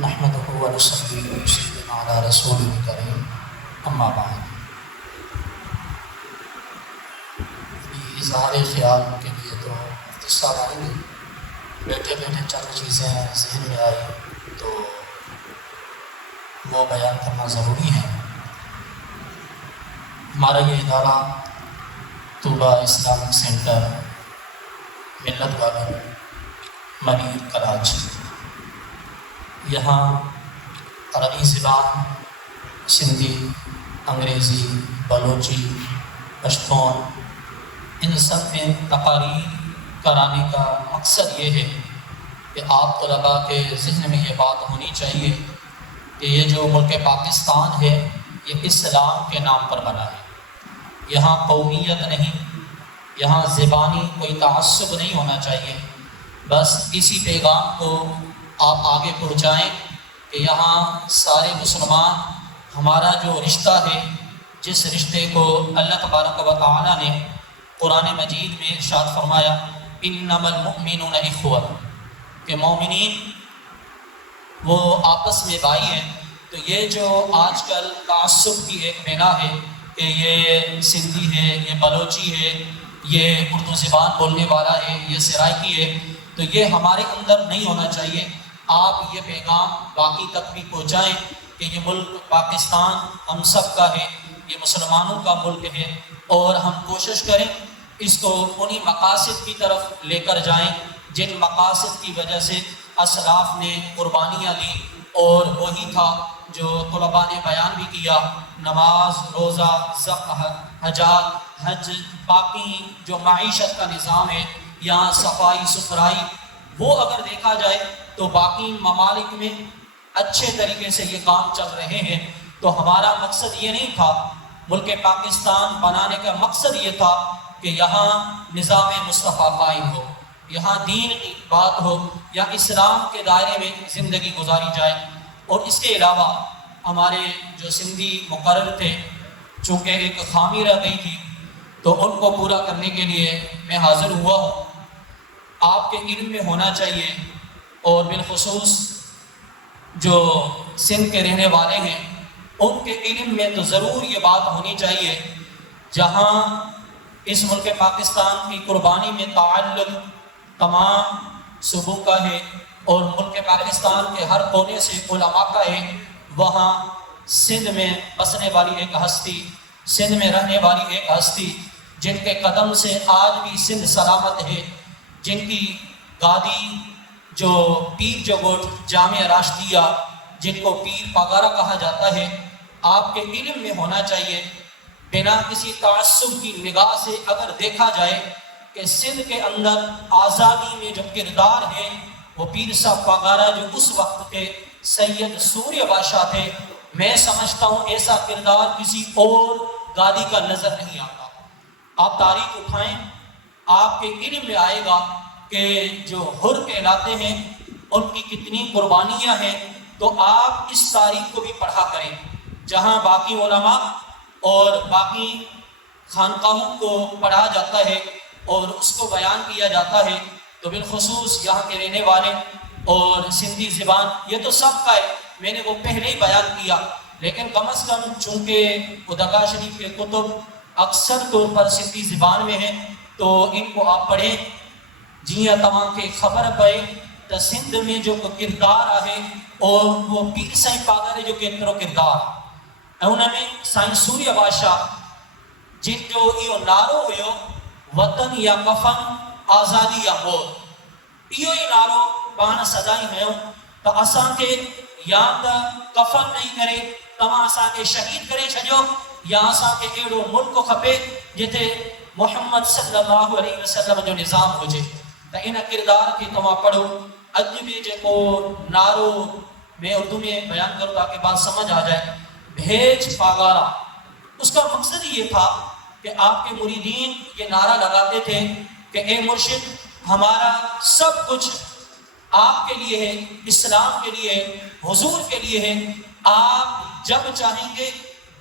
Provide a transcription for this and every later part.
نحمده ونصلي ونسلم على رسوله الكريم اما بعد۔ اظہار خیال کے لیے تو مفتی صاحب آئیں گے، بیٹھے بیٹھے چند چیزیں ذہن میں آئی تو وہ بیان کرنا ضروری ہے۔ ہمارا یہ ادارہ طلبہ اسلامک سینٹر ملت گارڈن منیر کراچی، یہاں عربی زبان، سندھی، انگریزی، بلوچی، پشتون، ان سب میں تقاریر کرانے کا مقصد یہ ہے کہ آپ طلباء کے ذہن میں یہ بات ہونی چاہیے کہ یہ جو ملک پاکستان ہے یہ اسلام کے نام پر بنا ہے۔ یہاں قومیت نہیں، یہاں زبانی کوئی تعصب نہیں ہونا چاہیے۔ بس اسی پیغام کو آپ آگے پہنچائیں کہ یہاں سارے مسلمان، ہمارا جو رشتہ ہے، جس رشتے کو اللہ تبارک و تعالی نے قرآن مجید میں ارشاد فرمایا انما المؤمنون اخوہ، کہ مومنین وہ آپس میں بھائی ہیں۔ تو یہ جو آج کل تعصب کی ایک بنا ہے کہ یہ سندھی ہے، یہ بلوچی ہے، یہ اردو زبان بولنے والا ہے، یہ سرائکی ہے، تو یہ ہمارے اندر نہیں ہونا چاہیے۔ آپ یہ پیغام باقی تک بھی پہنچائیں کہ یہ ملک پاکستان ہم سب کا ہے، یہ مسلمانوں کا ملک ہے، اور ہم کوشش کریں اس کو انہی مقاصد کی طرف لے کر جائیں جن مقاصد کی وجہ سے اسلاف نے قربانیاں لی، اور وہی تھا جو طلباء نے بیان بھی کیا، نماز، روزہ، حجات، حج، باقی جو معیشت کا نظام ہے، یہاں صفائی ستھرائی، وہ اگر دیکھا جائے تو باقی ممالک میں اچھے طریقے سے یہ کام چل رہے ہیں۔ تو ہمارا مقصد یہ نہیں تھا، ملک پاکستان بنانے کا مقصد یہ تھا کہ یہاں نظام مصطفیٰ قائم ہو، یہاں دین کی بات ہو، یا اسلام کے دائرے میں زندگی گزاری جائے۔ اور اس کے علاوہ ہمارے جو سندھی مقرر تھے، چونکہ ایک خامی رہ گئی تھی، تو ان کو پورا کرنے کے لیے میں حاضر ہوا ہوں۔ آپ کے علم میں ہونا چاہیے، اور بالخصوص جو سندھ کے رہنے والے ہیں ان کے علم میں تو ضرور یہ بات ہونی چاہیے، جہاں اس ملک پاکستان کی قربانی میں تعلق تمام صوبوں کا ہے اور ملک پاکستان کے ہر کونے سے علماء کا ہے، وہاں سندھ میں بسنے والی ایک ہستی، سندھ میں رہنے والی ایک ہستی جن کے قدم سے آج بھی سندھ سلامت ہے، جن کی گادی جو پیر جگوٹ جامعہ راشدیہ، جن کو پیر پگارا کہا جاتا ہے، آپ کے علم میں ہونا چاہیے، بنا کسی تعصب کی نگاہ سے اگر دیکھا جائے کہ سندھ کے اندر آزادی میں جو کردار ہے وہ پیر صاحب پگارا جو اس وقت کے سید سوریہ بادشاہ تھے، میں سمجھتا ہوں ایسا کردار کسی اور گادی کا نظر نہیں آتا۔ آپ تاریخ اٹھائیں، آپ کے علم میں آئے گا کہ جو حر کہلاتے ہیں ان کی کتنی قربانیاں ہیں۔ تو آپ اس تاریخ کو بھی پڑھا کریں، جہاں باقی علماء اور باقی خانقاہوں کو پڑھا جاتا ہے اور اس کو بیان کیا جاتا ہے، تو بالخصوص یہاں کے رہنے والے اور سندھی زبان یہ تو سب کا ہے، میں نے وہ پہلے ہی بیان کیا، لیکن کم از کم چونکہ خودکا شریف کے کتب اکثر طور پر سندھی زبان میں ہیں تو ان کو آپ پڑھیں، جیاں تمام کے خبر پئے تو سندھ میں جو کردار ہے اور وہ پیر سائیں پاگارے جو کیترو کردار ان میں سائیں سوریہ بادشاہ جن جو یہ نعرو ہوئے وطن یا کفن، آزادی یا موت، یہ نعرو پان سدائی ہیں، تو اساں کے یا تا کفن نہیں کرے تمام اساں کے شہید کرے چھجو، یا اساں کے ایڑو ملک کو کھپے جتے محمد صلی اللہ علیہ وسلم جو نظام ہو جے۔ تو ان کردار کی تمام پڑھو۔ اج بھی جو نعرو میں اردو میں بیان کروں تاکہ بات سمجھ آ جائے، بھیج پاگارا، اس کا مقصد یہ تھا کہ آپ کے مریدین یہ نعرہ لگاتے تھے کہ اے مرشد، ہمارا سب کچھ آپ کے لیے ہے، اسلام کے لیے ہے، حضور کے لیے ہے، آپ جب چاہیں گے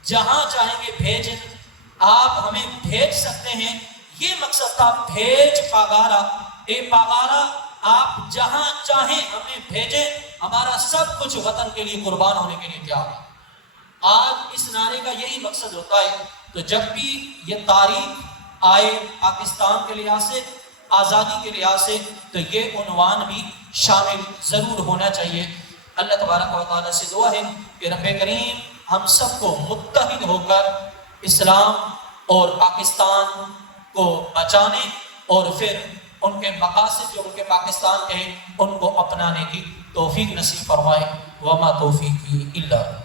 جہاں چاہیں گے بھیجیں، آپ ہمیں بھیج سکتے ہیں۔ یہ مقصد تھا، بھیج پاگارا، اے پاگارا آپ جہاں چاہیں ہمیں بھیجیں، ہمارا سب کچھ وطن کے لیے قربان ہونے کے لیے تیار ہے۔ آج اس نعرے کا یہی مقصد ہوتا ہے۔ تو جب بھی یہ تاریخ آئے پاکستان کے لحاظ سے، آزادی کے لحاظ سے، تو یہ عنوان بھی شامل ضرور ہونا چاہیے۔ اللہ تبارک و تعالیٰ سے دعا ہے کہ رب کریم ہم سب کو متحد ہو کر اسلام اور پاکستان کو بچانے اور پھر ان کے مقاصد جو ان کے پاکستان کے ہیں ان کو اپنانے کی توفیق نصیب فرمائے۔ وما توفیقی الا